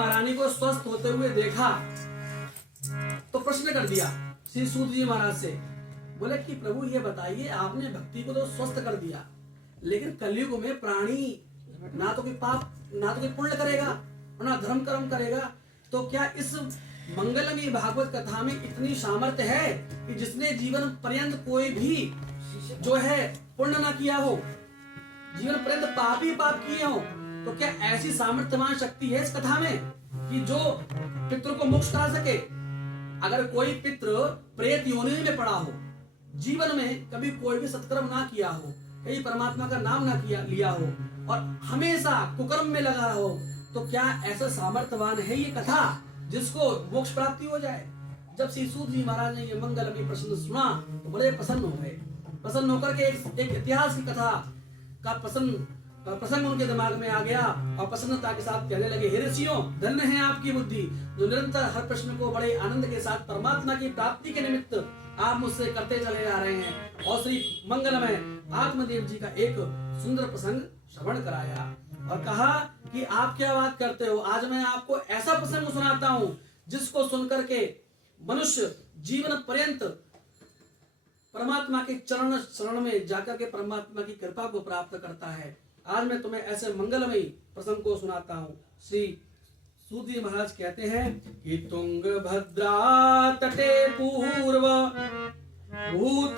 महारानी को स्वस्थ होते हुए देखा तो प्रश्न कर दिया श्री सूत जी महाराज से। बोले कि प्रभु ये बताइए, आपने भक्ति को तो स्वस्थ कर दिया, लेकिन कलयुग में प्राणी ना तो कोई पाप ना तो कोई पुण्य करेगा और ना धर्म कर्म करेगा, तो क्या इस मंगलमयी भागवत कथा में इतनी सामर्थ्य है कि जिसने जीवन पर्यंत कोई भी जो है पुण्य ना किया हो, जीवन पर्यंत पाप ही पाप किए हो, तो क्या ऐसी सामर्थ्यवान शक्ति है इस कथा में कि जो पितृ को मोक्ष करा सके? अगर कोई पितृ प्रेत योनि में पड़ा हो, जीवन में कभी कोई भी सत्कर्म ना किया हो, कहीं परमात्मा का नाम ना किया लिया हो और हमेशा कुकर्म में लगा रहा हो, तो क्या ऐसा सामर्थ्यवान है ये कथा जिसको मोक्ष प्राप्ति हो जाए? जब श्री सूत जी महाराज ने ये मंगलमयी प्रश्न सुना तो बड़े प्रसन्न हो गए। प्रसन्न होकर के एक इतिहास की कथा का प्रसंग उनके दिमाग में आ गया और प्रसन्नता के साथ कहने लगे, हे ऋषियों, धन्य है आपकी बुद्धि जो निरंतर हर प्रश्न को बड़े आनंद के साथ परमात्मा की प्राप्ति के निमित्त आप मुझसे करते चले जा रहे हैं। और श्री मंगलमय आत्मदेव जी का एक सुंदर प्रसंग श्रवण कराया और कहा कि आप क्या बात करते हो, आज मैं आपको ऐसा प्रसंग सुनाता हूँ जिसको सुनकर के मनुष्य जीवन पर्यंत परमात्मा के चरण शरण में जाकर के परमात्मा की कृपा को प्राप्त करता है। आज मैं तुम्हें ऐसे मंगलमयी प्रसंग को सुनाता हूँ। श्री सूत जी महाराज कहते हैं कि तुंगभद्रा तटे पूर्व भूत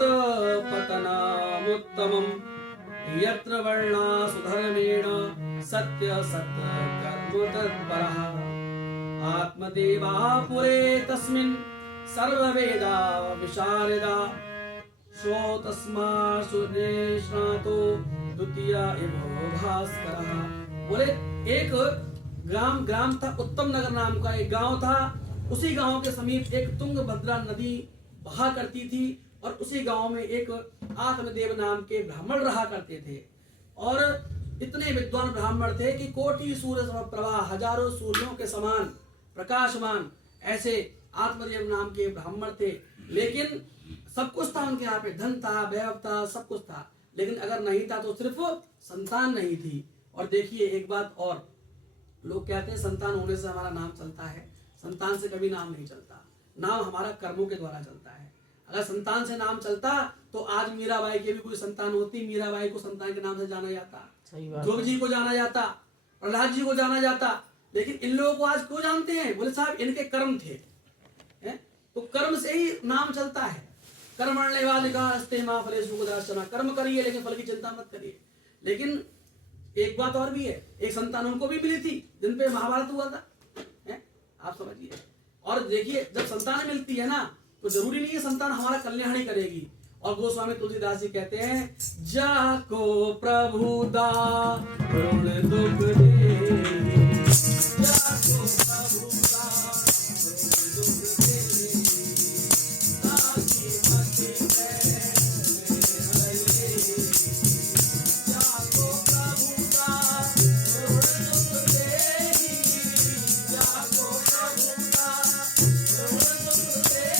पतनामुत्तमम् यत्र वर्णा सुधर्मेण सत्य कर्म तत्परः आत्मदेवा पुरे तस्मिन् सर्ववेदा विशारदा सो तस्मा सुनिष्णातो द्वितीय एवं भास्करः। बोले एक ग्राम था, उत्तम नगर नाम का एक गांव था। उसी गांव के समीप एक तुंगभद्रा नदी बहा करती थी और उसी गांव में एक आत्मदेव नाम के ब्राह्मण रहा करते थे। और इतने विद्वान ब्राह्मण थे कि कोटि सूर्य समप्रभा, हजारों सूर्यों के समान प्रकाशमान ऐसे आत्मदेव नाम के ब्राह्मण थे। लेकिन सब कुछ था उनके यहाँ पे, धन था, वैभव था, सब कुछ था, लेकिन अगर नहीं था तो सिर्फ संतान नहीं थी। और देखिए एक बात और, लोग कहते हैं संतान होने से हमारा नाम चलता है, संतान से कभी नाम नहीं चलता। नाम हमारा कर्मों के द्वारा चलता है। अगर संतान से नाम चलता तो आज मीराबाई की भी कोई संतान होती, मीराबाई को संतान के नाम से जाना जाता, ध्रुव जी को जाना जाता, प्रहलाद जी को जाना जाता। लेकिन इन लोगों को आज क्यों जानते हैं? बोले साहब इनके कर्म थे, तो कर्म से ही नाम चलता है। कर्मण्येवाधिकारस्ते मा फलेषु कदाचन, कर्म करिए लेकिन फल की चिंता मत करिए। लेकिन एक बात और भी है, एक संतान उनको भी मिली थी जिन पे महाभारत हुआ था, आप समझिए। और देखिए जब संतान मिलती है ना तो जरूरी नहीं है संतान हमारा कल्याण ही करेगी। और गोस्वामी तुलसीदास जी कहते हैं, जाको प्रभु दारुण दुख दे, जाको प्रभु दारुण दुख दे, ताकि मति हरे, जाको प्रभु दारुण दुख दे, जाको प्रभु दारुण दुख दे,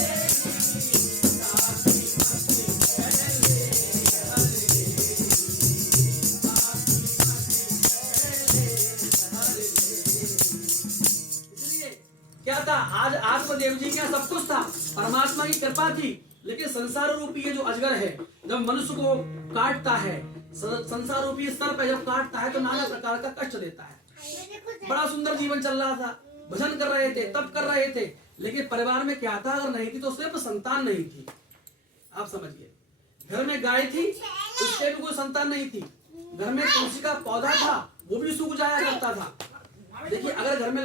क्या था? आज आत्मदेव जी का सब कुछ था, परमात्मा की कृपा थी, लेकिन संसार रूपी ये जो अजगर है जब मनुष्य को काटता है, संसार रूपी सर्प जब काटता है तो नाना प्रकार का कष्ट देता है। बड़ा सुंदर जीवन चल रहा था, भजन कर रहे थे, तप कर रहे थे, लेकिन परिवार में क्या था? अगर नहीं थी तो सिर्फ संतान नहीं थी। आप समझिए, घर में गाय थी, उसके भी कोई संतान नहीं थी। घर में तुलसी का पौधा था, वो भी सूख जाया करता था। देखिए अगर घर में